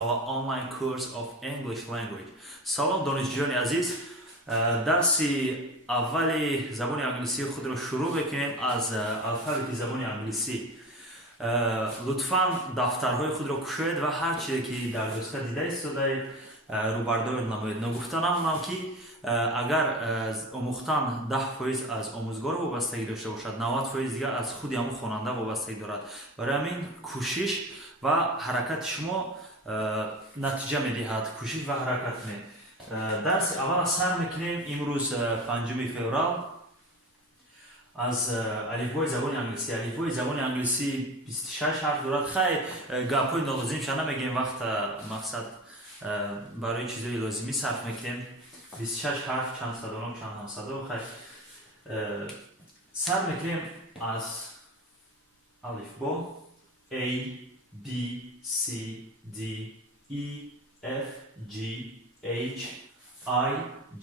our online course of English language. سلام دانشجویان عزیز، درسی اولی زبان انگلیسی خود را شروع بکنیم از الفبet زبان انگلیسی. لطفاً دفترهای خود را کشید و هر چیزی که در دوسته دیده ایستاده رو برداری نمایید. نگفته نمونم که اگر آموختن 10% از آموزگار وابستگی داشته باشد، 90% دیگر از خود همون خواننده وابستگی دارد. برای همین کوشش و حرکت شما نتیجه میدهد. کوشش و حرکت می. درس اول سر میکنیم امروز 5 فوریه از الفبوی زبان انگلیسی. الفبوی زبان انگلیسی 26 حرف دارد. خیلی گپ‌های نالازم شده نمیگیم، وقت مقصد برای چیزای لازمی صرف میکنیم. 26 حرف، چند صدا چند همصدا. خیلی سر میکنیم از الفبا A B C D E F G H I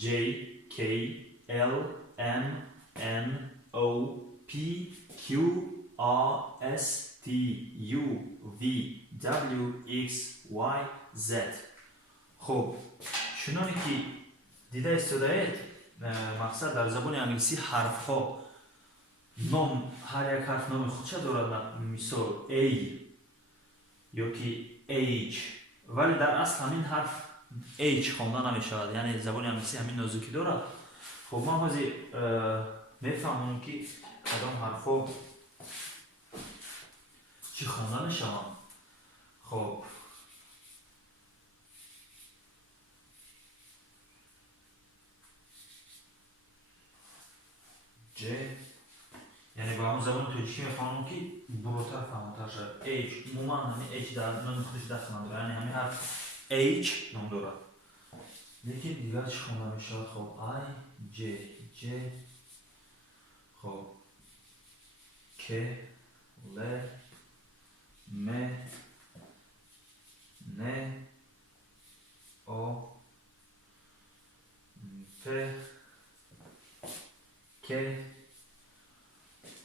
J K L M N O P Q R S T U V W X Y Z. خب چنانه که دیده ایستاده اید، مقصد در زبان انگلیسی حرف ها نام، هر یک حرف نام خودش دارد. مثال A یا که H، ولی در اصل همین حرف H خوانده نمی شود، یعنی زبان انگلیسی همین نازکی دارد. خب ما بازی میفهمم که کدام حرف ها چی خوانده می شود. خب J، یعنی با همون زبان توجیهی میفهمم که بروتر فهمتر شد. H موما همین H در نام خودش دست نداره، یعنی همین حرف H نام دارد. لیکن دیگر چی خونده میشود؟ خب I J J، خب K L M N O P K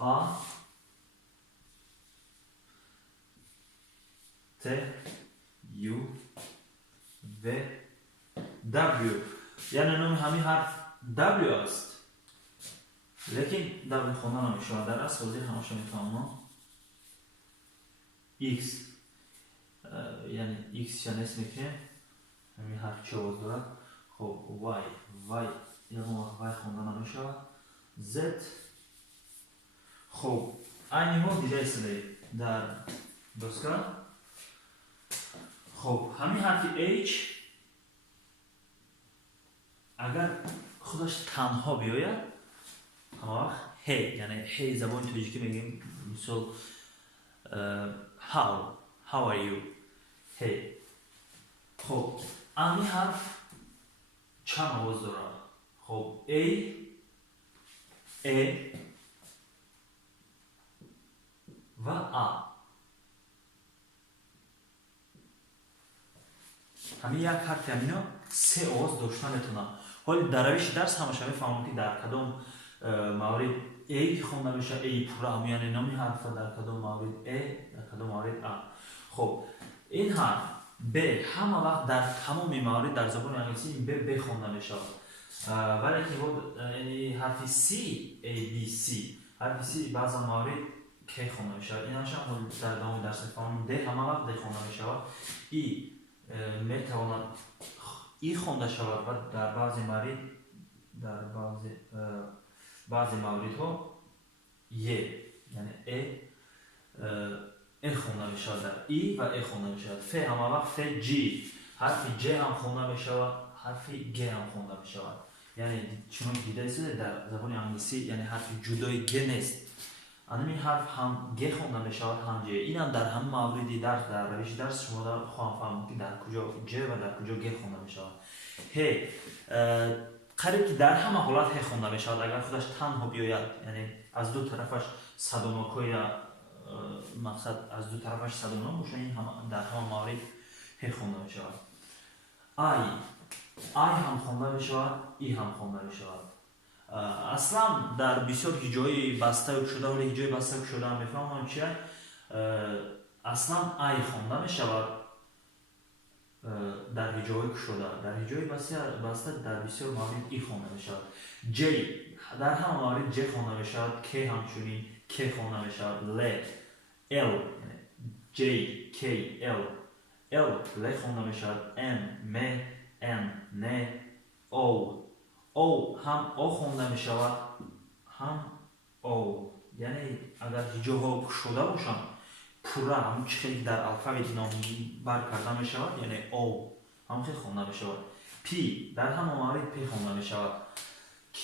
A T U V W، یعنی نام همین حرف W است، لیکن W خونده نمیشود. در اصل وزیر همشه میتونم X، یعنی X چند اسم میکنه همین حرف چوب دارد. خب Y یعنی Y خونده نمیشود. Z، خب این ما دیده ایستاده در دوسکا. خب همین حرف H اگر خودش تنها بیاید H، یعنی H زبان توجیهی میگیم. مثال How are you H. خب این حرف چند آواز دارد؟ خب A و A، همین یک حرف همینا سه آواز داشته میتونه. حالا در روش درس همش میفهمم که در کدام مورد A خونده میشه، A پورا هم یعنی نامی حرف، در کدام مورد A، در کدام مورد A. خب این حرف B همه وقت در تمام موارد در زبان انگلیسی B خونده میشه، ولی که بود یعنی حرف C A B C، حرف C بعضی موارد K خونده میشه. این همش هم در دوام درس میفهمم D همه وقت D خونده میشه. ای میتواند ای خونده شود و در بعضی موارد، در بعضی موارد ها یعنی ای خونده می شود. در ای و ای خونده می شود. ف همه وقت ف جی، حرف ج هم خونده می شود، حرف گ هم خونده می شود. یعنی چون دیده ایستاده در زبان انگلیسی یعنی حرف جدای گ نیست. این حرف هم گ خونده می شود هم ج. این هم در هم موردی در روش درس شما در خواهم فهمید که در کجا ج و در کجا گ خونده می شود. ه قریب که در همه حالت ه خونده می شود. اگر خودش تنها بیاید، یعنی از دو طرفش صداناکای مقصد از دو طرفش صدانا باشه، این در همه موارد ه خونده می شود. آی هم خونده می شود، ای هم خونده می شود. اصلا در بسیار جای بسته شده ولی جای بسته شده هم میفهمم چیه. اصلا ای خوانده می شود дар ҳиҷои кушода, дар ҳиҷои баста дар бисёр маврид и хонда мешавад. J дар ҳама маврид J хонда мешавад, K ҳамчунин K хонда мешавад, L L J K L L L хонда мешавад, N M N N O O ҳам O хонда мешавад, ҳам O. яъне агар ҳиҷоҳо кушода бошанд пурра ҳамон чӣ хел дар алфавити номбар карда мешавад, яъне O ҳамон хел хонда мешавад. P дар ҳама маврид P хонда мешавад, Q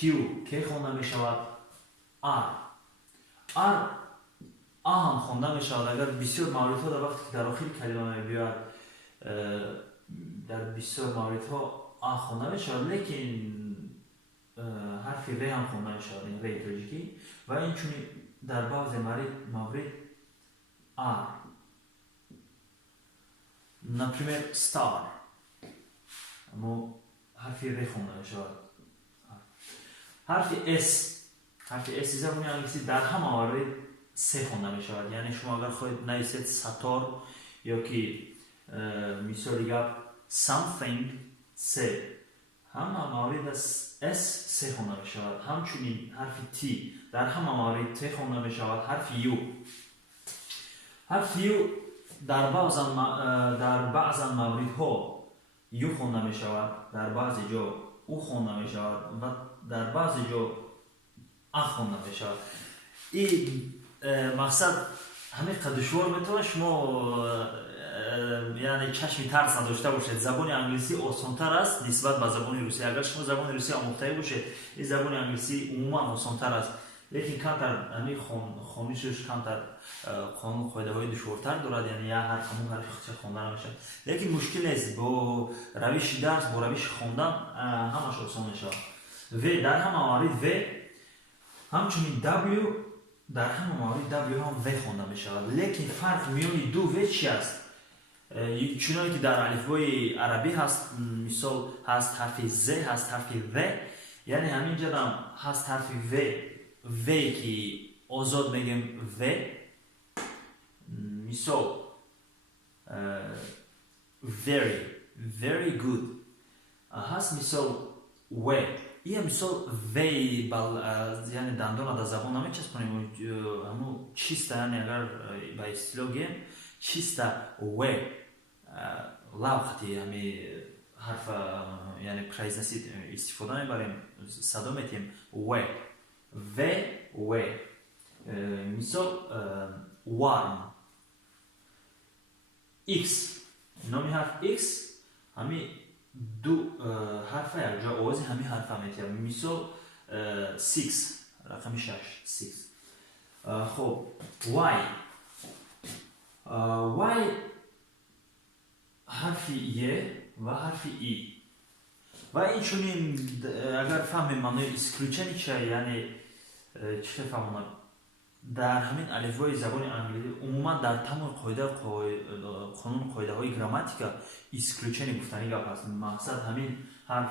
K хонда мешавад, R R А ҳам хонда мешавад. агар бисёр мавридҳо дар вақте ки дар охири калима мебиёяд дар бисёр мавридҳо А хонда мешавад, лекин ҳарфи Р ҳам хонда мешавад, ин Р тоҷикӣ, ва инчунин дар баъзе маврид R. Например, star. Аммо ҳарфи Р хонда мешавад. ҳарфи S. ҳарфи S забони англисӣ дар ҳама маврид С хонда мешавад. яъне шумо агар хоҳед нависед сатор ё ки мисоли гап something С, ҳама маврид S С хонда мешавад. ҳамчунин ҳарфи T дар ҳама маврид Т хонда мешавад. ҳарфи U дар баъзан мавридҳо Ю хонда мешавад, дар баъзе ҷо У хонда мешавад ва дар баъзе ҷо А хонда мешавад. ин мақсад ҳамин қадр душвор метавонад шумо яъне чашми тарс надошта бошед. забони англисӣ осонтар аст нисбат ба забони русӣ. агар шумо забони русӣ омӯхтагӣ бошед, ин забони англисӣ умуман осонтар аст, лекин камтар ҳамин хонишаш камтар қонун қоидаҳои душвортар дорад, яъне як ҳарф ҳамон ҳарфи худша хонда намешавад. лекин мушкил нест, бо равиши дарс, бо равиши хондан ҳамаш осон мешавад. В дар ҳама маврид В, ҳамчунин W дар ҳама маврид W ҳам В хонда мешавад. лекин фарқ миёни ду В чи аст? чуноне ки дар алифбои арабӣ ҳаст, мисол ҳаст ҳарфи З, ҳаст ҳарфи В, яъне ҳамин ҷадам ҳаст ҳарфи В ки озод мегем В, мисол very good, ҳаст мисол В. ия мисол В яъне дандона дар забон намечаспонем, ҳамун чиста, яъне агар ба истилоҳ гем чиста В лавхати ҳами ҳарфа яъне произносид истифода мебарем, садо метиҳем В мисол warm. X номи ҳарф X ҳами ду ҳарфа якҷо овози ҳами ҳарфа метиҳам, мисол 6 рақами 6. хоб Y ҳарфи Е ва ҳарфи И. ва инчунин агар фаҳмем маънои исключени чия, яъне чӣ фаҳмонам, дар ҳамин алифбои забони англисӣ умуман дар тамоми қонун қоидаҳои грамматика исключени гуфтани гап аст. мақсад ҳамин ҳарф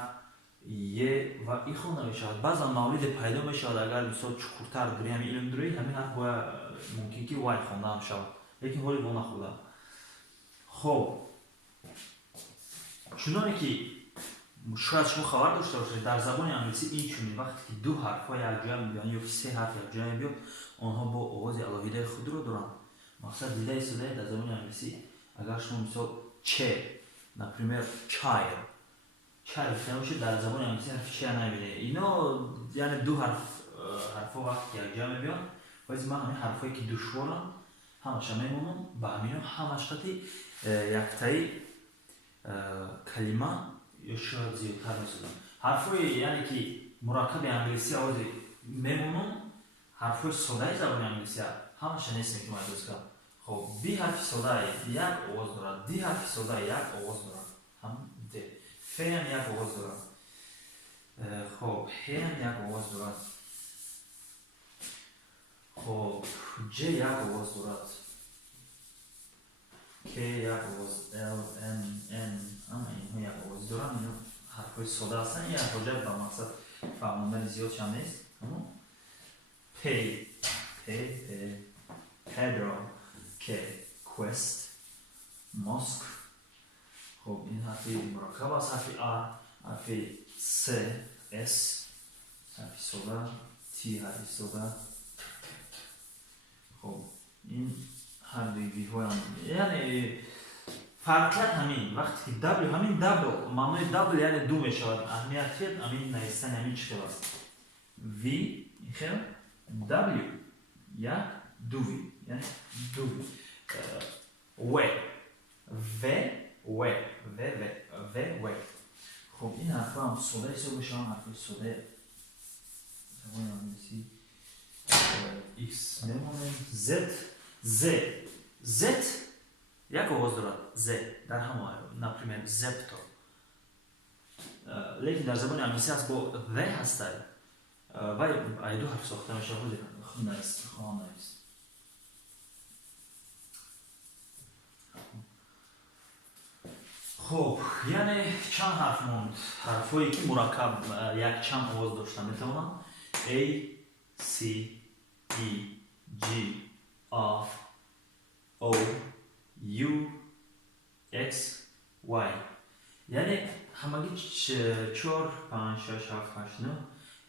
Е ва И хонда мешавад. баъзан мавриде пайдо мешавад, агар мисол чуқуртар дори ҳамин илм дорӣ, ҳамин ҳарф мумкин ки Y хонда ҳам шавад, лекин ҳоли во нахӯрда. хоб чуноне ки шояд шумо хабар дошта бошед, дар забони англисӣ инчунин вақте ки ду ҳарфҳо якҷоя мебиёнд ё ки се ҳарф якҷоя мебиёнд, онҳо бо овози алоҳидаи худро доранд. мақсад дида истодаед дар забони англисӣ агар шумо мисол Ч, например чай гуфтан бошед, дар забони англисӣ ҳарфи чия намебинед. ино яъне ду ҳарфҳо вақте ки якҷоя мебиёнд, боиси ман ҳамин ҳарфҳое ки душворанд ҳамаша мемонам, ба ҳамино ҳамаш қати яктаи калима ё шояд зиёдтар месозам. ҳарфҳои яъне ки мураккаби англисӣ овози мемонам, ҳарфҳои содаи забони англисӣ ҳамаша нест мекунад дӯстам. хоб би ҳарфи сода як овоз дорад, ди ҳарфи сода як овоз дорад, д феам як овоз дорад, хоб ҳеам як овоз дорад, хоб ҷ як овоз дорад, К як овоз, Л, Н, ҳама инҳо як овоз доранд. ино ҳарфҳои сода ҳастанд, як ҳоҷат ба мақсад фаҳмондани зиёдшам нест. П Pedro, K quest, mosque. خب این حرفی مرکب است. حرفی آ، حرفی س، اس، حرفی صدا، تی حرفی صدا. خب این هر دوی های هم یعنی فرقیت همین وقتی که دبل همین دبل معنی دبل یعنی دو میشود. اهمیتیت همین نوشتن همین چی است؟ وی این خیلی دبلیو یا دوی یعنی دوی و و خب این حرف هم صدای سو بشن حرف صدای زبان انگلیسی ایکس نمونیم زد یک آواز دارد ز در همه نپریمیر زبتو لیکن در زبان انگلیسی هست با و هسته و ای دو حرف ساخته میشه خونه است خانه است. خب یعنی چند حرف موند؟ حرفایی که مرکب یک چند آواز داشتن میتوانم A, C, E, G, F, O, U, X, Y یعنی همگی 4, 5, 6, 7, 8, 9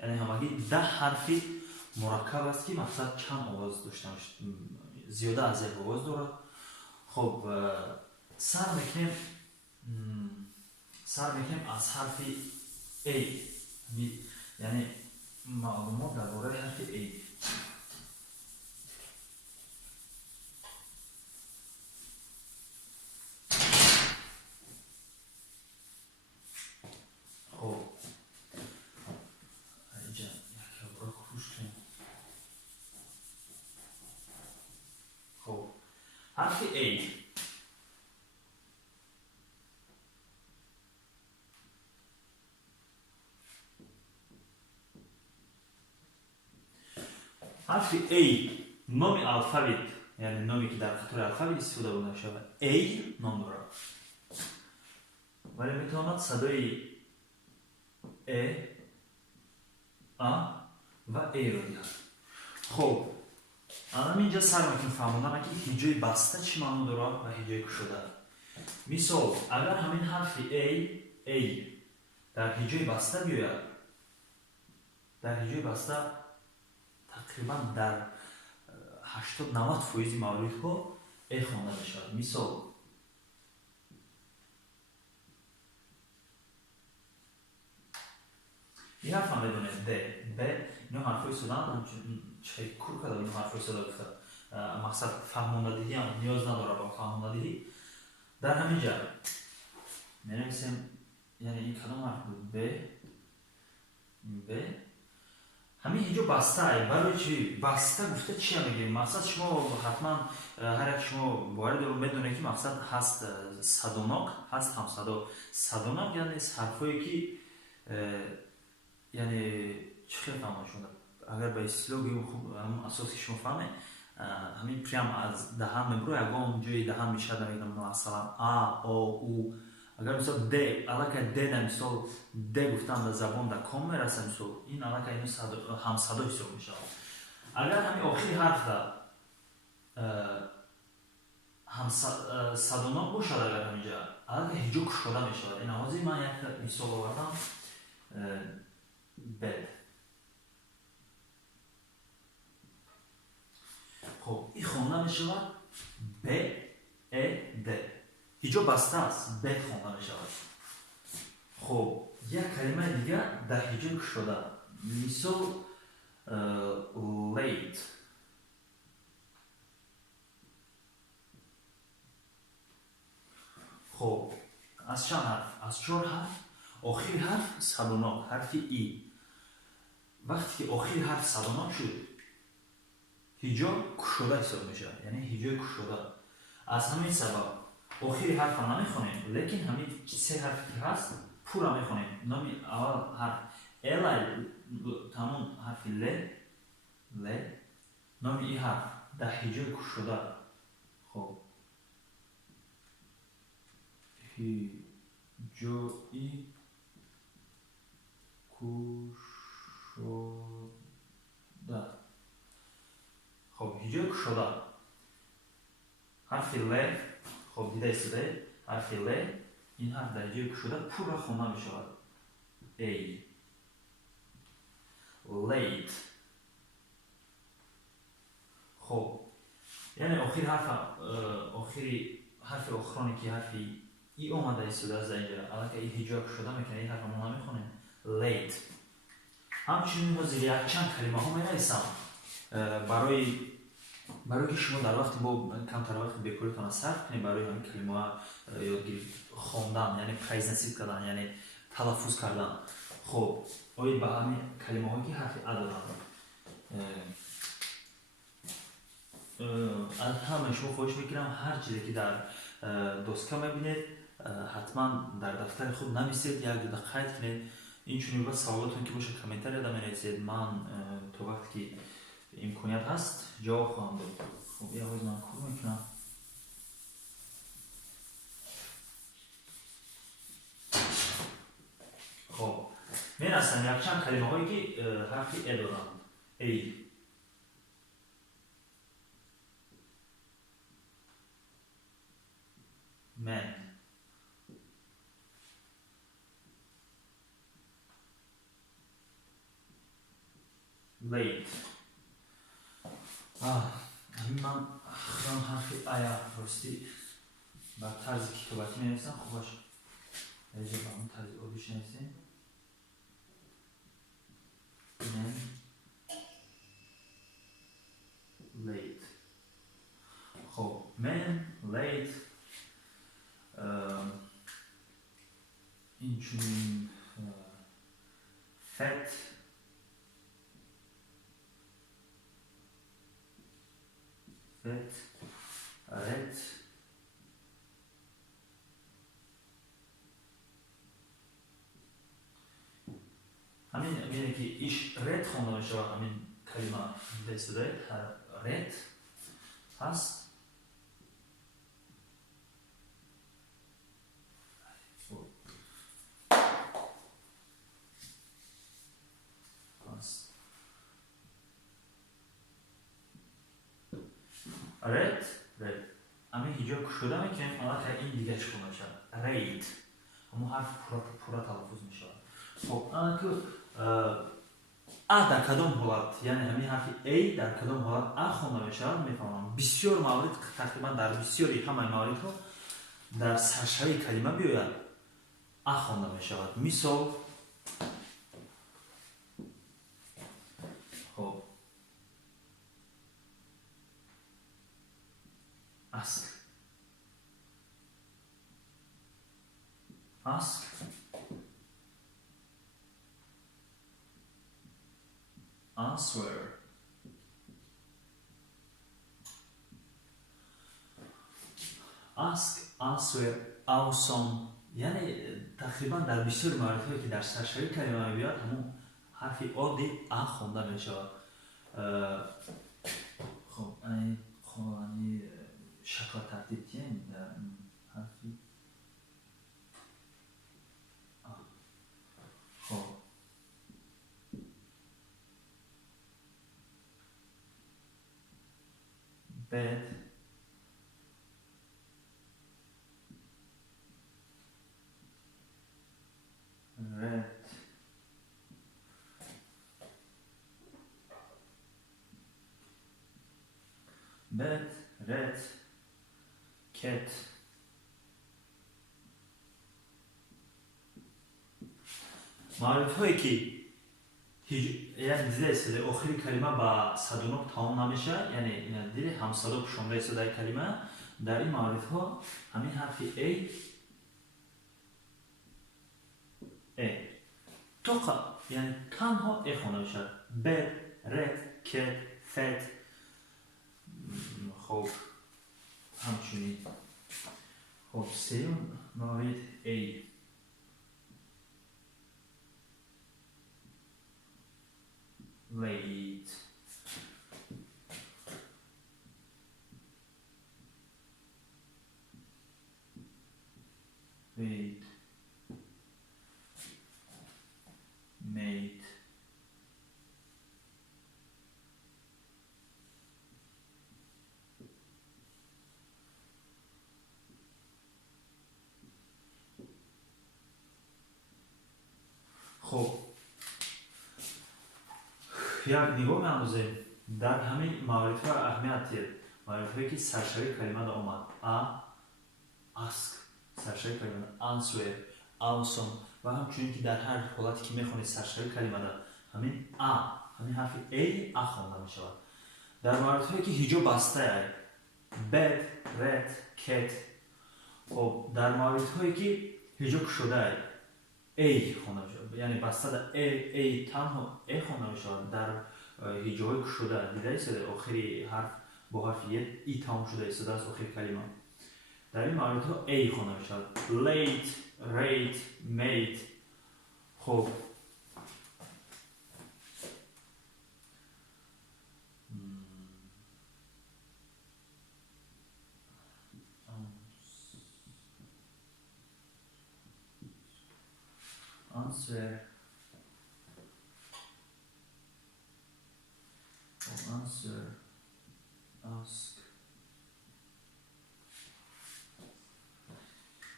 یعنی همگی 10 حرفی مرکب است که مقصد چند آواز داشتن زیاده از یک آواز دارد. خب سر میکنیم از حرفی A یعنی معلومات درباره حرفی A. خب اینجا یک برای خوش کنیم. خب حرفی A حرفی A نام الفابت یعنی نامی که در خطور الفابت استفاده بوده شود A نام دارد ولی میتواند صدای A و A را دهد. خب الان اینجا سر میکنیم فهموندن که هیجای بسته چی معنی دارد و هیجای کشوده. مثال اگر همین حرفی A در هیجای بسته بیاید در هیجای بسته تقریبا در 80-90% موردها ای خوانده میشود. مثال این حرف هم بدونه د اینو حرفای سودن چه کور کرده اینو حرفای سودا گفته مقصد فهموندگی هم نیاز نداره با فهموندگی در همین جا می‌نویسیم یعنی این کدام حرف بود ب همین اینجا بسته برای چی بسته گفته چی میگیم مقصد شما حتما هر یک شما وارد رو بدونه که مقصد هست صدوناک هست هم صدوناک یعنی حرفایی که یعنی چه خیلی فهمه شده اگر به اصطلاح بگیم خوب همون اساسی شما فهمه همین پریم از دهن میبرو اگه جای دهن میشه نمیدونم مثلا او او اگر مثلا د علاقه د مثلا د گفتن در زبان در کام میرسه مثلا این علاقه اینو هم صدا حساب میشه. اگر همین آخری حرف در هم صدانا باشد اگر همینجا علاقه هیجوک شده میشه این آوازی من یک مثال آوردم بد. خب این خونده میشود ب ا د هیجا بسته است بد خونده میشود. خب یک کلمه دیگه در هیجا شده مثال late خب از چند حرف؟ از 4 حرف آخری حرف صدوناک حرفی ای وقتی که آخری حرف صدوناک شد هیجا کشوده حساب میشه یعنی هیجای کشوده. از همین سبب آخری حرف هم نمیخونیم لیکن همین 3 حرفی که هست پورا میخونیم. نامی اول حرف ال تمام حرفی ل نامی این حرف در هیجای کشوده. خب هیجایی کشوده. خب هیجای کشوده حرفی ل خب دیده ایستاده حرفی ل این حرف در جای گشوده پور را خونده می شود. A late. خب یعنی آخری حرف آخرانی که حرفی ای اومده ایستاده از اینجا، الان که ای هیجاب شده میکنه این حرف ما نمیخونیم late. همچنین ما زیر یک چند کلمه ها می نویسم برای که شما در وقتی با کمتر وقت بکوریتان صرف کنید برای همین کلمه ها یادگیری خواندن، یعنی پریز نصیب کردن، یعنی تلفظ کردن. خب آیا به همین کلمه هایی که حرف ا دارن از همه شما خواهش میکنم هر چیزی که در دوسکا میبینید حتما در دفتر خود نویسید، یک دو قید کنید. این چونی باید سوالاتون که باشه کامنتاری دام نویسید، من تو وقتی که امکانیت هست جواب خواهم داد. خب یه آواز من کار میکنم. خب من اصلا یک چند کلمه هایی که حرفی ا دارند. ای من late. همین من خیلی حرفی آیا راستی بر طرز کتابتی می نویسم. خب باشه اینجا با اون طرز آبیش نویسیم. من late. خب من late این چون fat red همین میگه که ایش رد خونده میشه همین کلمه دستوره رد هست. رد همین هیجا شده میکنیم حالا که این دیگه چی خونده میشه رید همون حرف پورا تلفظ میشه. خب الان که ا در کدام حالت یعنی همین حرف ای در کدام حالت ا خونده میشه میفهمم. بسیار موارد تقریبا در بسیاری همه موارد ها در سرشوی کلمه بیاید ا خونده میشود. مثال خب ask answer answer awesome یعنی تقریبا در بسیار موارد که در سرشوی کلمه میاد همون حرف عادی ا خونده میشه. خب این خوانی شکل ترتیب تیم در حرفی خب bed red bed red cat معرف هایی که یعنی دیده ایستاده آخری کلمه با صدونق تمام نمیشه یعنی دیده هم صدوق شمره ایستاده کلمه در این معرف ها همین حرفی ای توقع یعنی تنها ای خونه میشه bed red cat fat. خب همچنین خب سیون موارد ای late mate خب یک نگاه می‌اندازیم در همین موارد ها اهمیت دارد. موارد که سرشوی کلمه دا آمد ask سرشوی کلمه answer awesome و همچنین که در هر حالتی که میخونید سرشوی کلمه دا همین همین حرف ا خوانده می شود. در موارد که هیجو بسته است bed red cat. خب در موارد که هیجو کشوده است ای خوانده می شود، یعنی بسته دا ای تنها ای خوانده می شود. در هیجوهای کشوده دیده ایست در آخری حرف با حرف ای تمام شده ایست از آخر کلمه. در این موارد ها ای خوانده می شود. late rate mate. خب answer ask.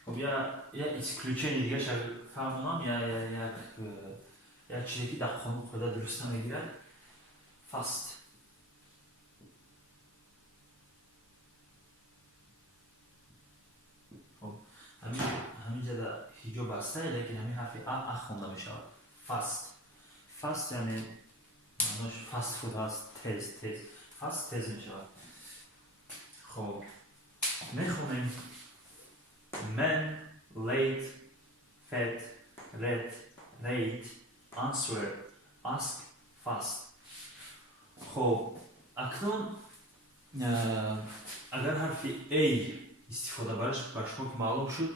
خب یا ایکسکلوچن دیگه شاید فهمونم یا چیزی که در قانون خدا درست نمیگیرد fast. خب همینجا در هیجو بسته لیکن همین حرفی خونده می شود fast یعنی معناش فست فود هست تیز fast تیز می شود. خب میخونیم men late fat red rate answer ask fast. خب اکنون اگر حرف A استفاده بر شما که معلوم شد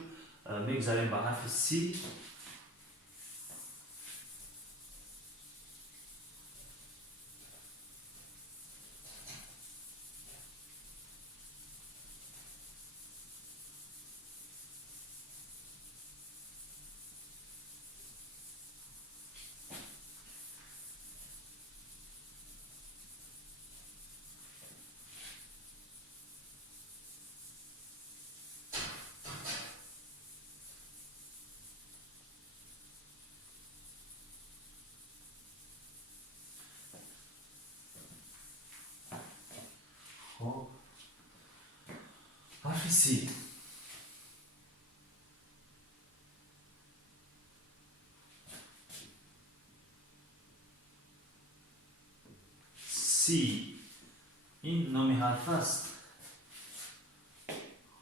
میگذاریم به حرف C. خب حرف C این نامی حرف است.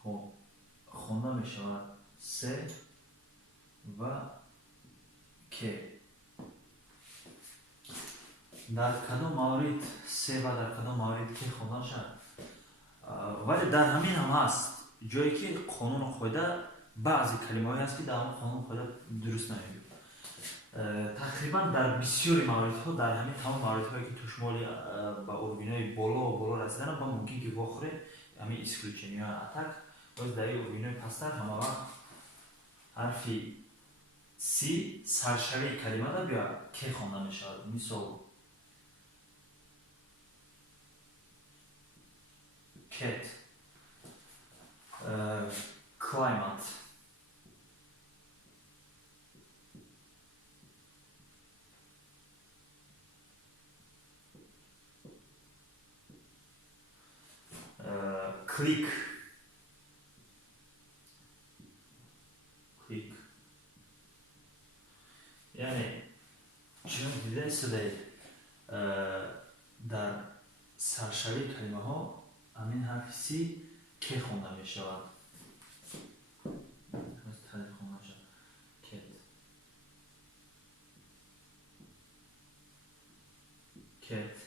خب خونده می شود س و ک. در کدام موارد س و در کدام موارد که خونده شد، ولی در همین هم هست جایی که قانون خود بعضی کلمه هایی هست که در همون قانون خود درست نمیگه. تقریبا در بسیاری موارد در همین تمام موارد هایی که تو شمال با اورگینای بالا رسیدن با ممکن که بخوره همین ایسکلوچنی ها اتک باز در این اورگینای پستر همه وقت حرفی سی سرشوی کلمه دا بیا که خونده می شود. مثال cat climate click یعنی چون دیده شده در سرشوی کلمه ها همین حرف سی که خونده می شود. cat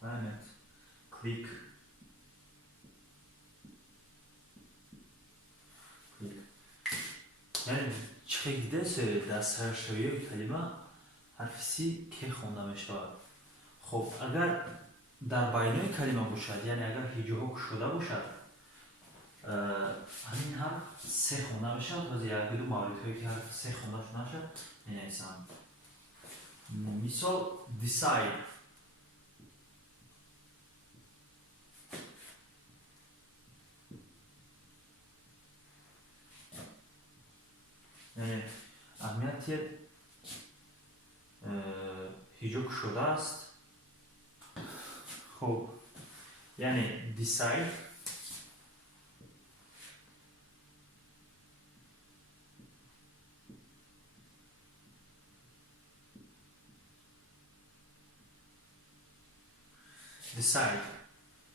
climate click یعنی چه دیده سه در سرشوی کلمه حرف سی که خونده می شود. خب اگر در بینای کلمه باشد یعنی اگر هیجوها کشوده باشد همین هم سه خونده میشه تازه یک دو مورد هایی که حرف سه خونده شده نشه مینویسم. مثال decide یعنی اهمیت هیجوک شده است. خب یعنی decide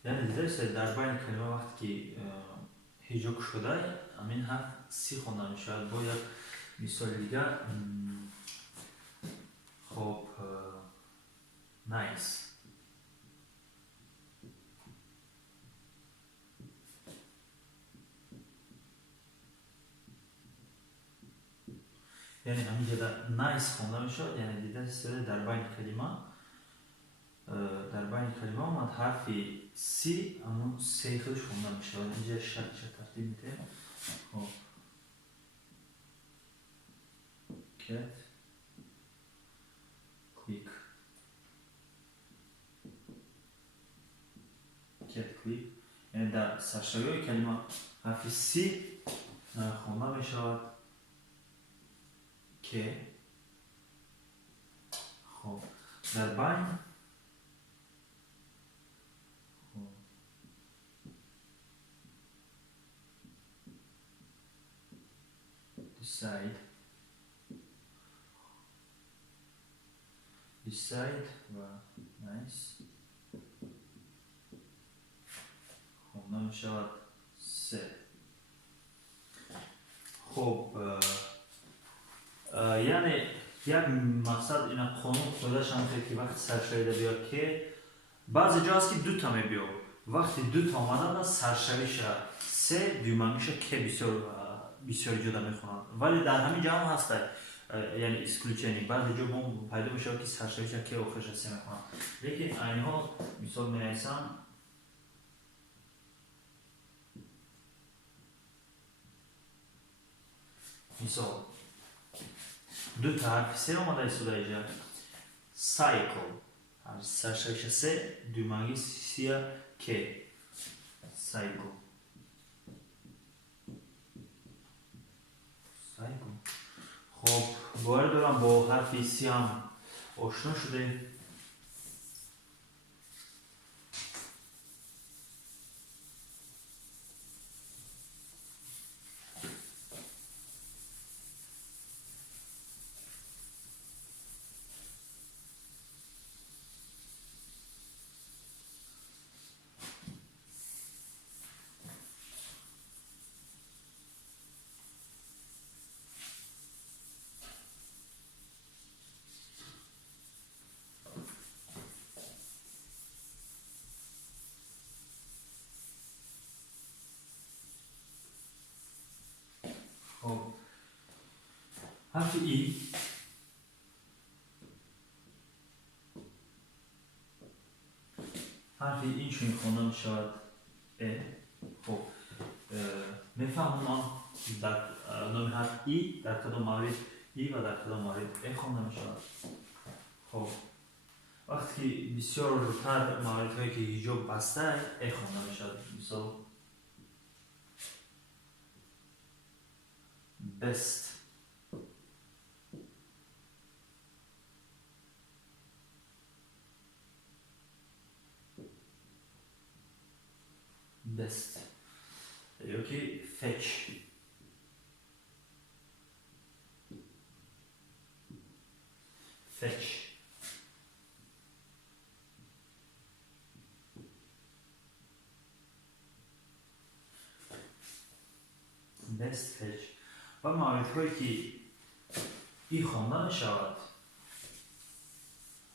یعنی درست در بین کلمه وقتی که هیجوک شده همین حرف سی خونده می شود. با یک مثال دیگر خب نایس یعنی همینجا در نایس خونده می شود یعنی دیده در بین کلمه اومد حرفی سی همون سی خودش خونده می شود. اینجا شرط ترتیب میده. خب cat click یعنی در سرشوی کلمه حرفی سی خونده می شود که خب در بین decide و nice خونده می شود سه. خب یعنی یک مقصد این قانون خودش هم که وقت سرشویده بیاد که بعضی جا هست که دو تا می بیاد وقتی دو تا آمده سرشویش سه دویمه میشه که بسیار جدا میخونند ولی در همین جا هم هست یعنی اسکلوچنی بعضی جا هم پیدا میشه که سرشویش که آخرش سه میخونند لیکن اینها مثال می نویسم مثال دو تا حرف سه آمده ایستوده اینجا سایکل سرشویش سه دویمه سیه که سایکل خب باور دارم با حرف سی هم آشنا شده. خب حرف ای این چون خونده می شود خب میفهمم در نام حرف ای در کدام مورد ای و در کدام مورد خونده می شود. خب وقتی که بسیار تر مورد هایی که هیجاب بسته خونده می شود. مثال best اوکی fetch best fetch و مورد هایی که این خونده می شود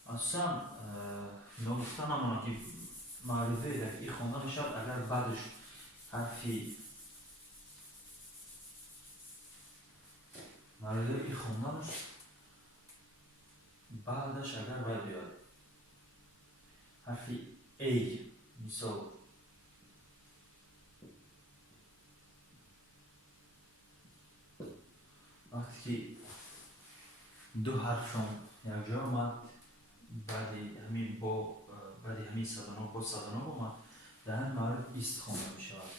اصلا نگفتن همونه که مورد این خونده می شود اگر بعدش حرفی مورد این خونده می شود بعدش اگر باید بیاد حرفی A مثال وقتی که دو حرفشون یک جا آمد بعد همین صدانا با صدانا آمد در این مورد ایست خوانده می شود.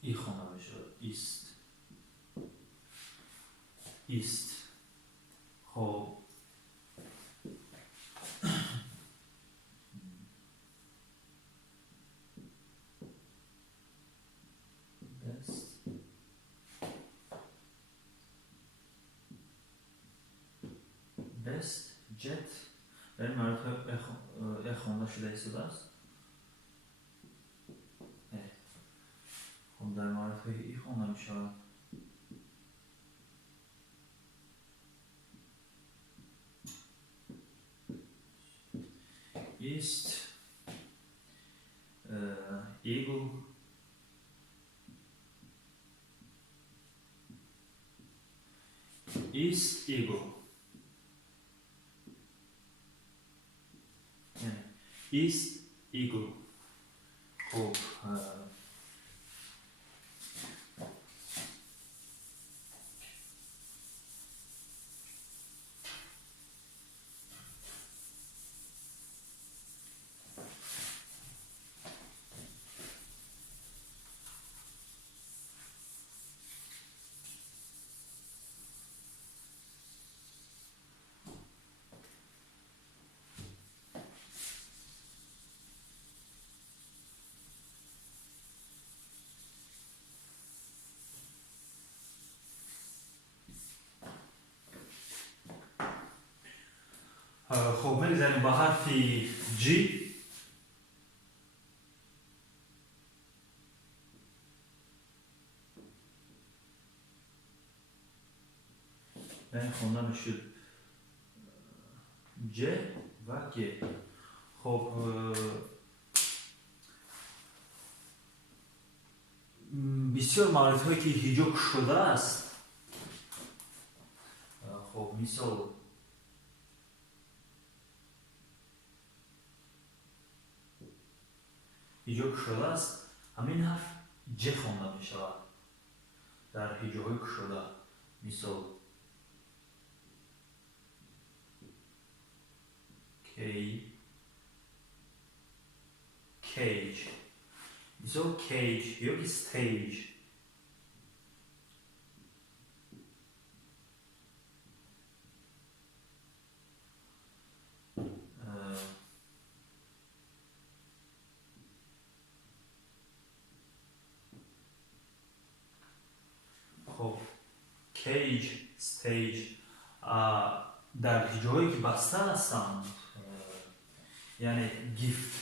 ای خوانده می شود. ایست. خب best jet در این مورد خوانده شده ایستاده است. خب در مورد ای خوانده می شود. East eagle East eagle East eagle خب خب میگذاریم با حرف جی. این خونده میشود ج و گ. خب بسیار مورد هایی که هیجوک شده است. خب مثال هیجوک شده است، همین حرف ج خوانده می شود در هیجوک شده. مثال cage مثال cage یا که stage. خب cage stage در جایی که بسته هستند یعنی gift.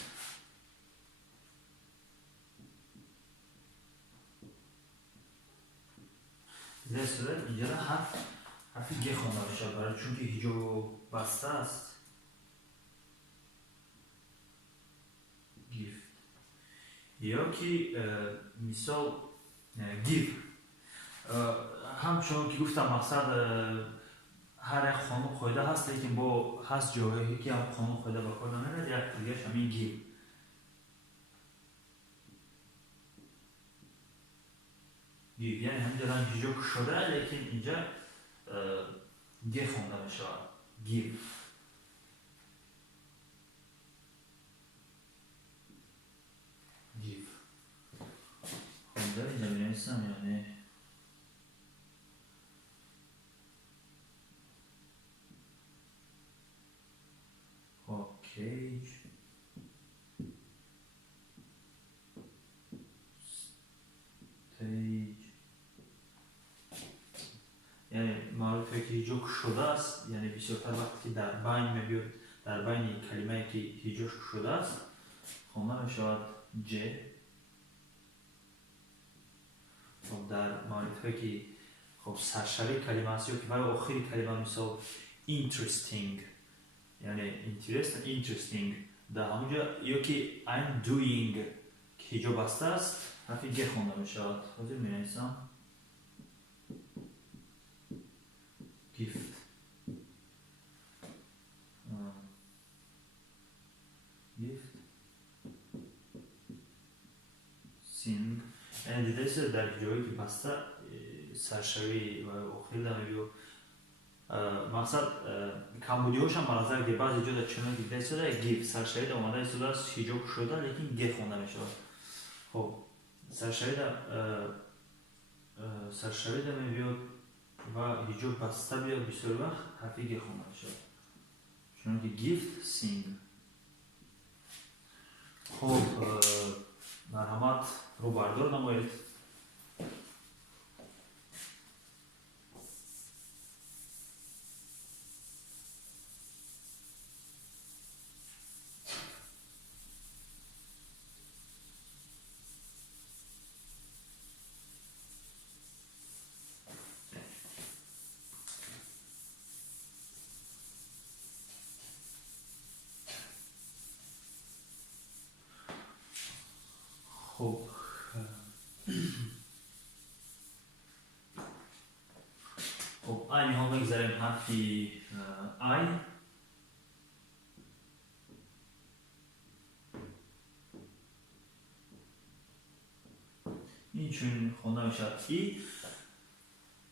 در صورت اینجا حرف گ خوانده میشه برای چون که هیجو بسته است. gift یا که مثال give همچون که گفتم مقصد هر یک خانم خواهده هست لیکن با هست جایی که هم خانم خواهده با کار نمیرد یک دیگرش همین گیو. یعنی همینجا هم هیجوک شده لیکن اینجا گی خونده میشه گیو. خب در اینجا بینویسم یعنی cage stage یعنی معروفه که هیجوک شده است، یعنی بسیارتر وقتی که در بین میبید در بین کلمه که هیجوک شده است خونده میشود ج. خب در معروفه که خب سرشبه کلمه است یا که برای آخری کلمه مثال interesting یعنی interesting در همونجا یا که I'm doing که هیجا بسته است حرفی گ خونده می شود. حاضر می نویسم gift sing یعنی دیده در جایی که بسته سرشوی و اخیل دمیو مقصد کمبودی هاش هم مرزه که بعضی جدا چنان دیده شده گیف سرشوی دا اومده سودا هیجو شده لیکن گیف خونده میشه. خب سرشوی دا میبیاد و هیجو بسته بیاد بسیار وقت حرفی گیف خونده میشه چون که گیفت سینگ. خب مرحمت رو بردار نمایید. خب خب این ها میگذاریم حرفی آی این چون خونده میشد ای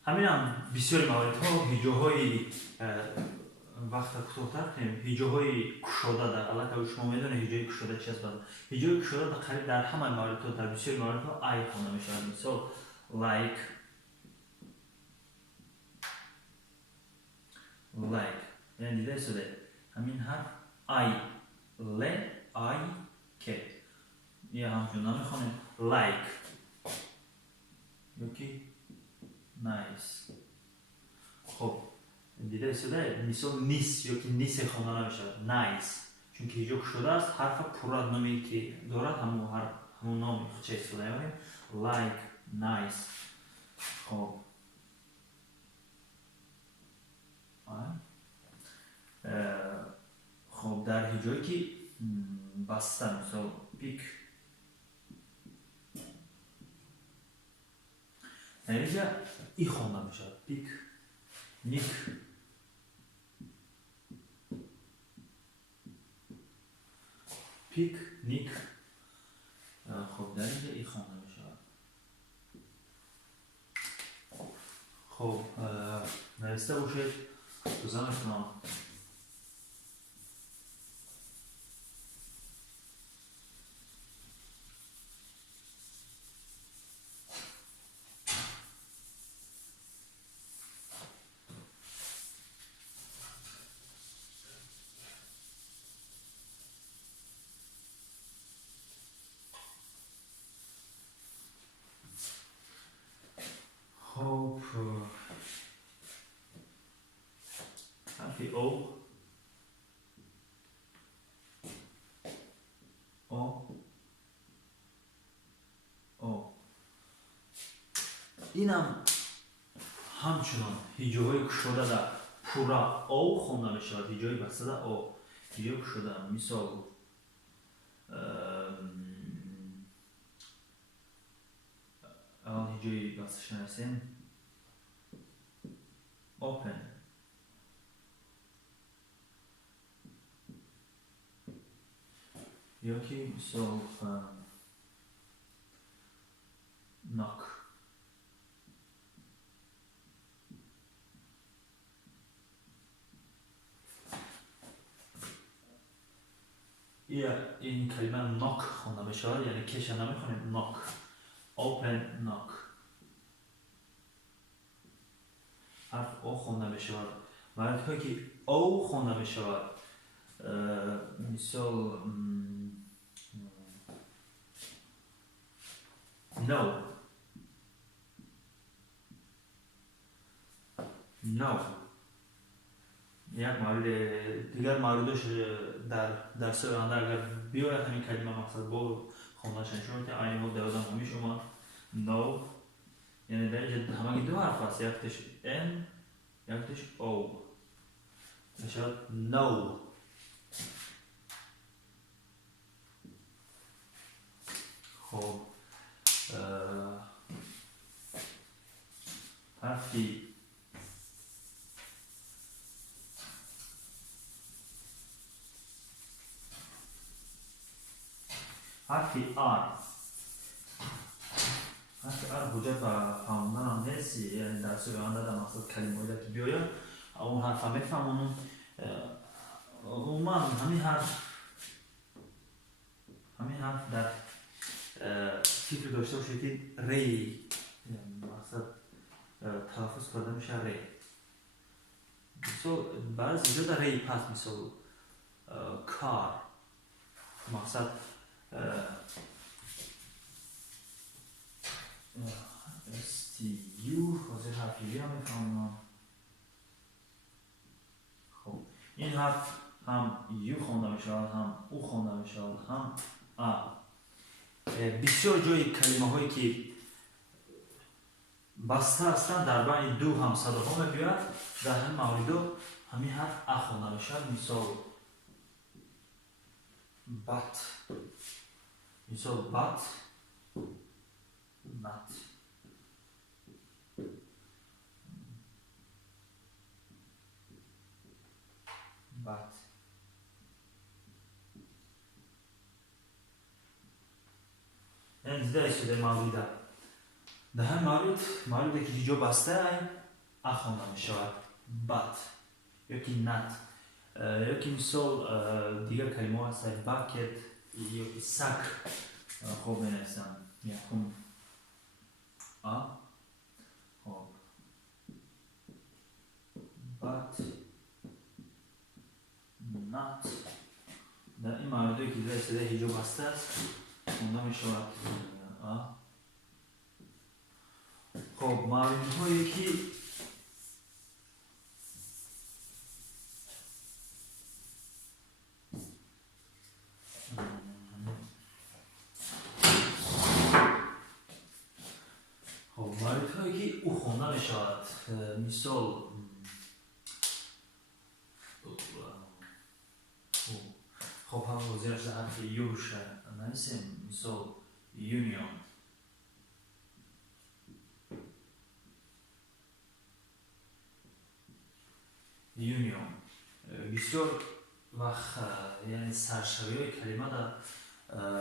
همین هم بسیار موارد ها هیجوهای وقت کوتاه‌تر کنیم هیجوهای کشوده در علاقه شما میدونه هیجوی کشوده چی است بعد هیجوی کشوده در قریب در همه موارد ها در بسیار موارد ها آی خونده میشود مثال like یعنی دیده شده همین حرف آی ل آی که یه همچون نمیخونیم like یکی nice. خب دیده شده مثال نیس یا که نیس خونده نمیشود نایس چون که هیجو شده است حرف پورا نامی که دارد همون نامی چه استفاده می‌کنیم like nice. خب خب در هیجویی که بسته مثال پیک در اینجا ای خونده میشود پیک نیک پیکنیک. خب در اینجا ای خونده میشود. خب نوشته باشید تو زمتون خب حرفی او اینم همچنان هیجوهای کشوده در پورا او خونده می شود هیجوهای بسته در او هیجوهای کشوده مثال اول هیجوی بسته شناسیم open یا که مثال knock این کلمه knock خونده می شود یعنی کش نمی خونیم knock open knock حرف او خونده می شود موارد هایی که او خونده می شود مثال no یک مورد دیگر موردش در درس آینده اگر بیاید همین کلمه مقصد با خوندنشان شما که این مورد آدم همیش اومد no یعنی در اینجا همه دو حرف هست یکتش n یکتش o میشود no. خب حرفی حرفی حرف ار حجت و فهموندن هم نیستی، یعنی درسی آن دادم مقصد کلمه‌ای که بیاید اون حرف هم میفهمونم. عموما همین حرف در فکر داشته باشید که ری مقصد تلفظ کرده میشه ری. مثلا بعضی جا در ری پس مثلا کار مقصد استیو حاضر حرف یوی هم میفهمونم. خب این حرف هم یو خونده می شود، هم او خونده می شود، هم ا. بسیار جای کلمه هایی که بسته هستند در بین دو هم صداها می‌بیاید، در همین موارد همین حرف ا خونده می شود. مثال بات نت. بات یعنی دیده شده موارد در همین موارد که اینجا بسته ای ا خونده می شود. بات یکی نت یکی مثال دیگر کلمه هست باکت یکی سک. خوب بنویسم یکم ا خوب بات نت. در این موردی که دیده شده اینجا بسته است خونده می شود ا. خب موردهایی که او خونده می شود. مثال خب هم وزیرش در حرف یوش نویسیم. مثال یونیون بسیار وقت یعنی سرشوی های کلمه در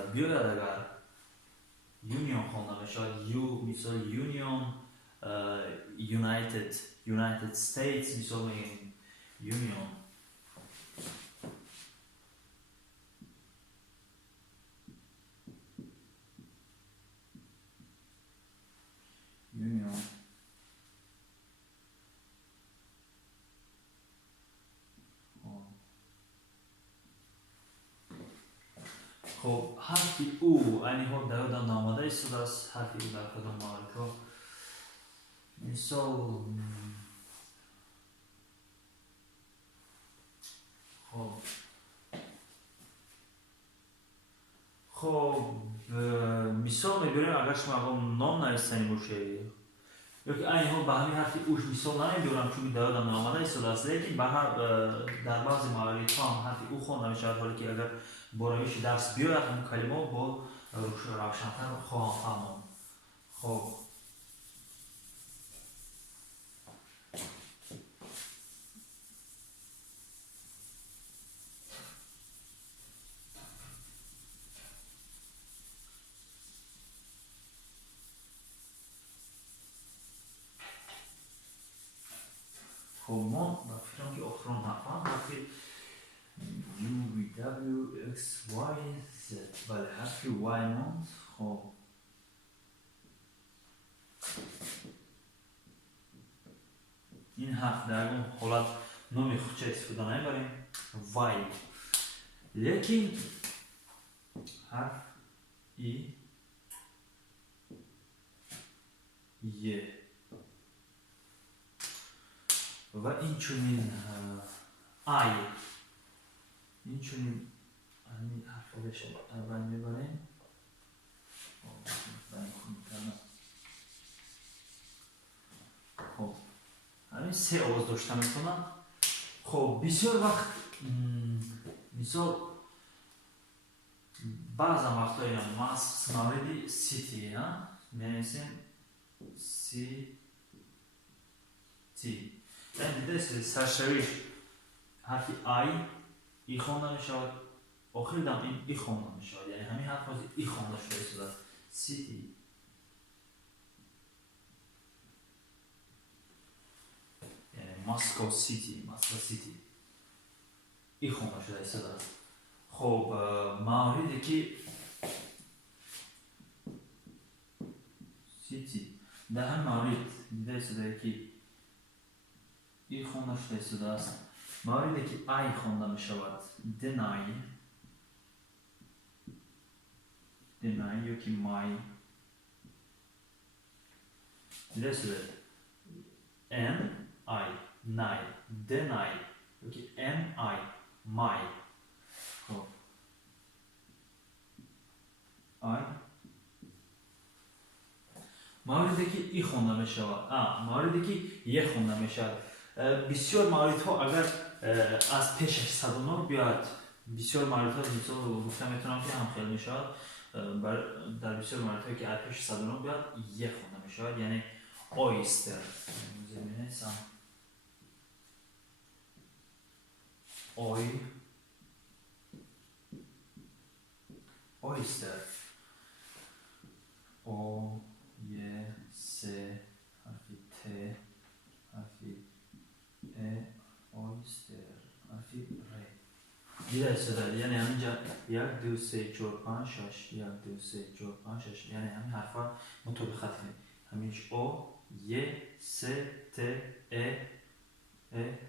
بیاید اگر یونیون خونده می شود. یو مثال یونیون یونایتد استیتس مثال میگیم یونیون. خب حرفی او اینی ها در یادم نامده ایستاده است. حرفی او در کدام موارد ها مثال خب مثال میبریم اگر شما نام نویسنی باشه یا که اینی ها به همین حرفی اوش مثال نمیبرم چون در یادم نامده ایستاده است، لیکن در بعضی موارد ها هم حرفی او خونده می شود، حالی که اگر با روش درس بیاید هم کلمه با روشن‌تر خواهم فهماند. خب ما با فکرم که آخران حرفان حرفی U, V, W, X, Y, Z. بله حرفی Y ماند. خب این حرف در اون حالت نامی خوچه استفاده نمیبریم وای، لیکن حرف ای یه و این چونین آی این چونین همین حرف رو بشه اول میبریم. خب همین سه آواز داشته میکنم. خب بسیار وقت مثال بعضا وقتایی هم ما موردی سیتی می‌نویسیم سی تی، یعنی دیده است سرشویش حرفی آی ای خونده می شود، آخر دم این ای خونده می شود، یعنی همین حرف از ای خونده شده است. سیتی Moscow City این خونده شده صدا. خب مواردی که سیتی در هم مورد دیده شده که این خونده شده است. موردی که ای خونده می شود دنای یا که مای دیده شده ام آی نای دنای یا که ام آی مای. خب آی موردی که ای خونده می شود موردی که یه خونده می شود. بسیار موردها اگر از پیشش صدانو بیاد بسیار موردها مثلا گفتم میتونم که هم خیلی می شود در بسیار موردها که از پیش صدانو بیاد یه خونده می شود یعنی oyster زمینه سم oyster o ی س حرفی ت حرفی oyster حرفی ر دیده است یعنی همینجا 1 2 3 4 5 6 1 2 3 4 5 6 یعنی همین حرفا مطابقت کنید همینش او ی س ت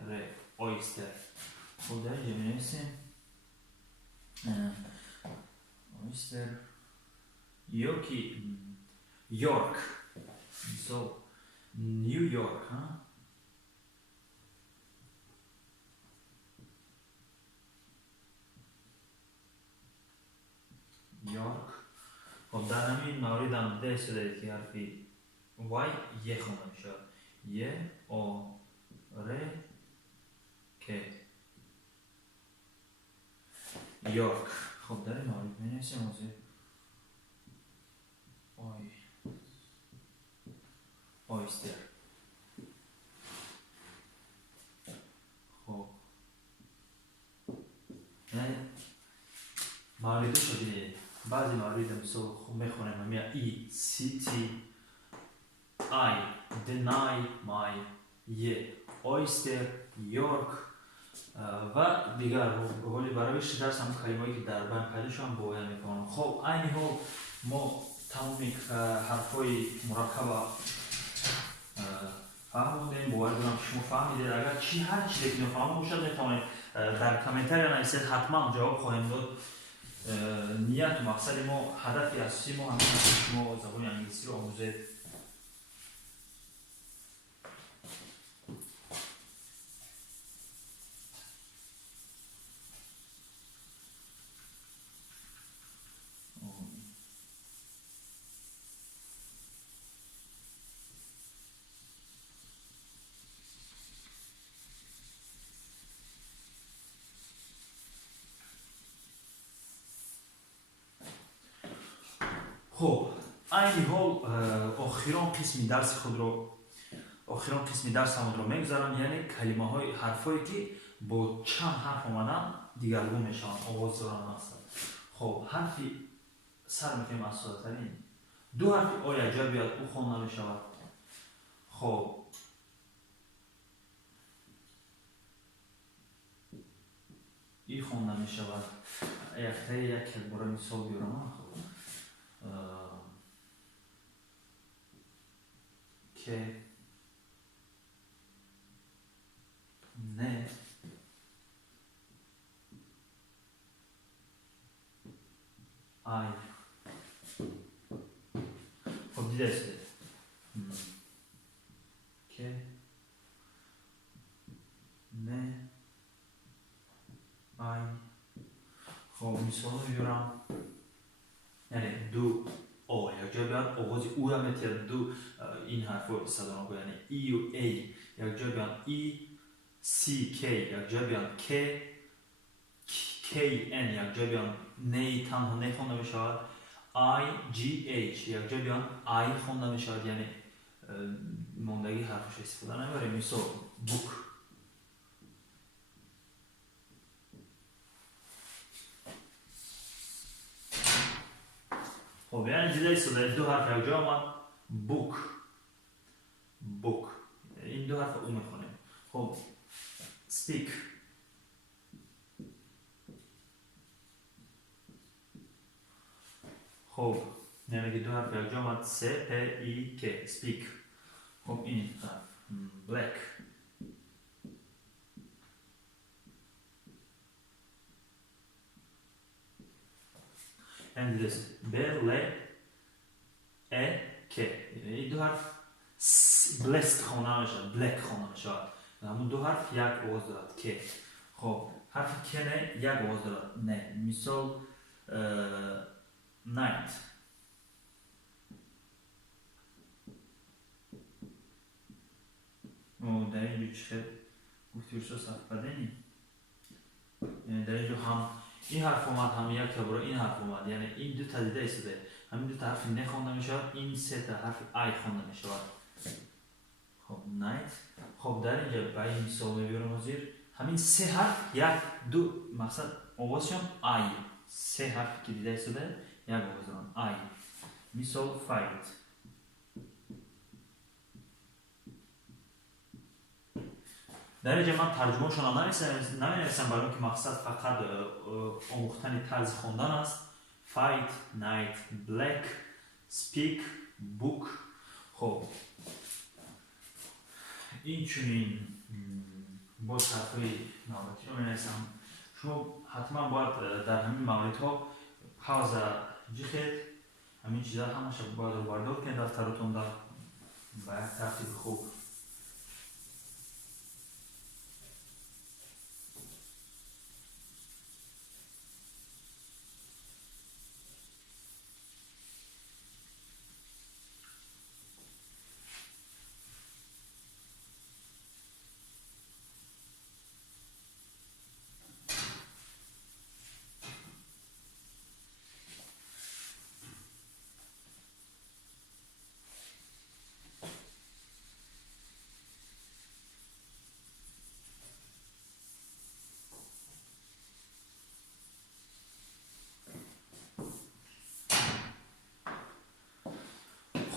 ر oyster. خب در اینجا می‌نویسیم oyster یوکی یورک so نیویورک یورک. خب در همین مورد هم ده شده که حرفی وای یه خونده می شود یه او ر که یورک. خب در این مورد می نویسیم موضوع oyster. خب یعنی موردو شدید بعضی موارد مثل خوب میخونیم همین ای سیتی آی دنای مای یه oyster یورک و دیگر. ولی برای درس هم کلمه‌ای که در بند کلیش هم باید میکنم. خب اینی ها ما تمامی حرفای مرکب فهموندیم باید دارم شما فهمیدید. اگر چی هر چیزی که نفهمون باشد میتونید در کامنتاریا نویسید حتما جواب خواهیم داد. نیت و مقصد ما هدف اساسی ما همین است که شما زبان انگلیسی رو آموزید. خب این حال آخران قسم درس خود رو آخران قسم درس هم رو میگذارم یعنی کلمه های حرفایی که با چند حرف آمدن دیگرگون میشن آواز دارن هستن. خب حرفی سر میکنیم از سادترین دو حرفی آیا جا بیاد او خونده میشود. خب این خونده میشود یک برای مثال بیارم. که نه آی. خب دیده است که نه آی. خب مثال رو بیارم یعنی دو او یک جا بیان آغاز او هم میتید دو این حرف رو صدا نگو یعنی ای و ای یک جا بیان ای سی کی یک جا بیان که کی ان یک جا بیان نی تنها نی خونده میشود آی جی ایچ یک جا بیان آی خونده میشود یعنی موندگی حرفش استفاده نمیبریم. مثال بوک خب یعنی دیده شده دو حرف یک جا آمد بوک این دو حرف او میخونیم. خب speak. خب یعنی که دو حرف یک جا آمد س پ ای ک speak. خب این حرف black. And this بله ا ک این دو حرف blessed خونده میشه black خونده میشه همون دو حرف یک آواز دارد که خب حرف که نه یک آواز دارد نه مثال night و در اینجا چه گفتی رو صرف بدنی یعنی در اینجا هم این حرف اومد هم یک تبرو این حرف اومد یعنی این دو تا دیده ایستاده همین دو تا حرف نه خونده میشود این سه تا حرف آی خونده میشود خب night خب در اینجا با این مثال میبیارم زیر همین سه حرف یک دو مقصد آوازشم آی سه حرف که دیده ایستاده یک آواز دارم آی مثال fight در اینجا من ترجمه شما نمی‌نویسم برای که مقصد فقط آموختن طرز خواندن است fight, night, black, speak, book خب این چونین باز حرفای نوبتی رو می‌نویسم شما حتما باید در همین موردها حوض جخید همین چیزا همش باید رو بردار کنید دفترتون در با یک ترتیب خوب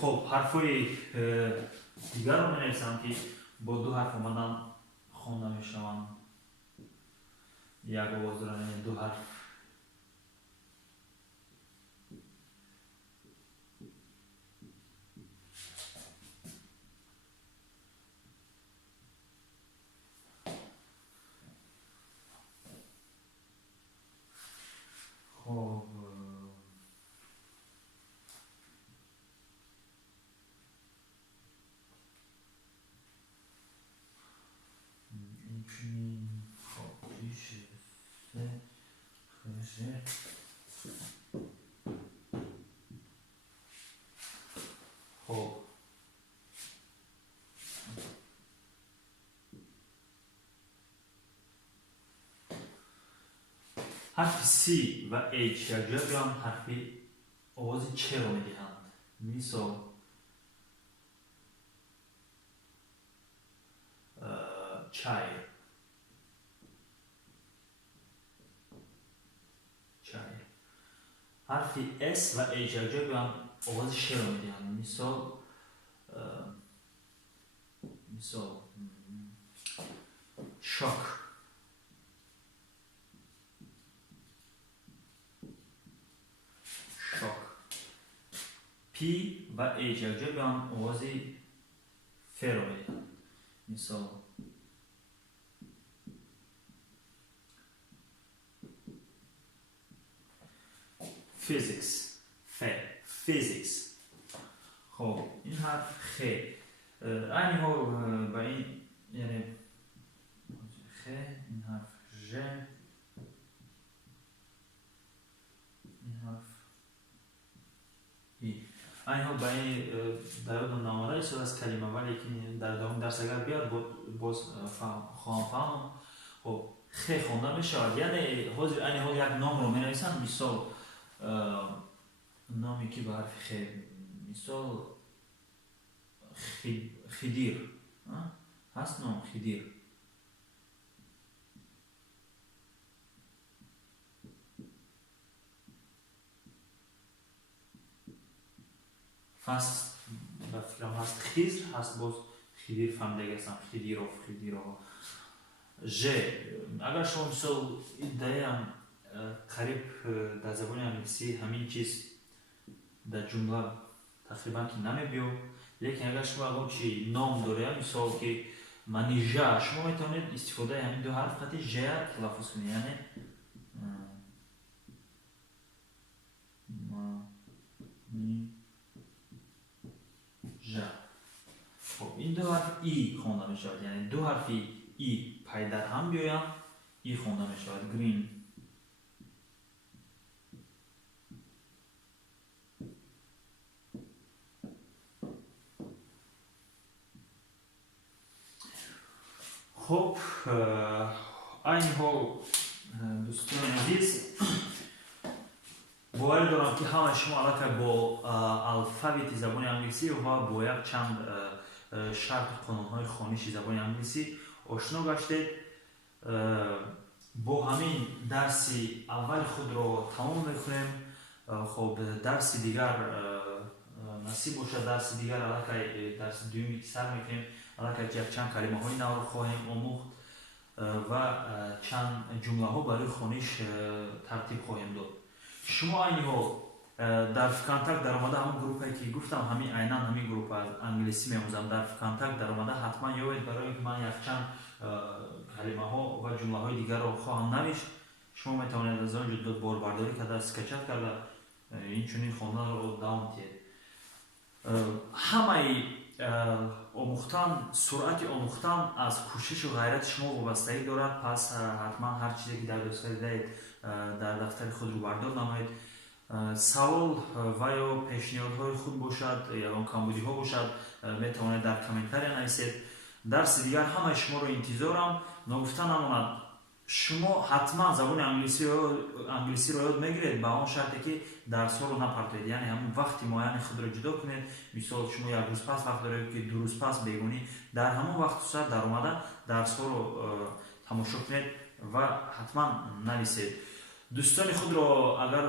خب حرفای دیگر رو می‌نویسم که با دو حرف اومدن خونده میشوند یک آواز دارن دو حرف خب خب حرف C و H یک جا هم حرفی آواز چه رو میدهند مثال چای حرفی S و H یک جا هم آواز ش رو میدهند مثال شاک P و H یک جا هم آواز ف رو میدهند مثال physics physics خب این حرف خ اینی ها با این یعنی خ این حرف ژ این حرف ای این ها با این در یاد نامده ایستاد از کلمه ولی که در دوم درس اگر بیاد باز خواهم فهم خب خ خونده میشود یعنی حاضر اینی ها یک نام رو می نویسن مثال نامی که به حرف خ مثال خدیر هست نام خدیر فست به فکرم هست خیزر هست باز خدیر فهمده گستم خدیروف Ж. Агар шумо мисол идеям қариб дар забони англиси ҳамин чиз дар ҷумла тақрибан ки намебиёд, лекин агар шумо ягон чи ном доред, мисол ки манижа, шумо метавонед истифодаи ҳамин ду ҳарф хати жа талаффуз кунед, яъне манижа. خب این دو حرف ای خوانده می شود، یعنی دو حرفی ای پای در هم بیایم ای خوانده می شود. گرین. خب این حال دوستان عزیز باور دارم که همه شما علاقه با الفابت زبان انگلیسی و با یک چند شرط قانون‌های خوانش زبان انگلیسی آشنا گشتید. با همین درسی اول خود را تمام میکنیم. خب درسی دیگر نصیب باشد، درسی دیگر علاقه درس دومی سر میکنیم، علاقه یک چند کلمه های نو را خواهیم آموخت و چند جمله ها برای خوانش ترتیب خواهیم داد. شما این ها در کنتاکت در آمده همون گروهی که گفتم، همین عیناً همین گروه از انگلیسی می‌آموزم، در کنتاکت در آمده حتما یاد برای اینکه من یک چند کلمه ها و جمله های دیگر را خواهم نوشت. شما میتوانید از آنجا بار برداری کرده، اسکچت کرده این چنین خواندن را دوام دهید. همه آموختن، سرعت آموختن از کوشش و غیرت شما وابستگی دارد. پس حتما هر چیزی که در دوست دارید در دفتر خود رو بردار نمایید. سوال و یا پیشنهادهای خود باشد یا اون کمبودی ها باشد میتوانید در کامنتاریا نویسید. درس دیگر همه شما رو انتظارم. نگفتن نماند شما حتما زبان انگلیسی رو یاد میگیرید با آن شرطی که درس ها رو نپرتید، یعنی همون وقتی معین خود رو جدا کنید. مثال شما یک روز پس وقت دارید که دو روز پس بیگونی، در همون وقت ساعت در اومده درس ها رو تماشا کنید و حتما نویسید. دوستان خود رو اگر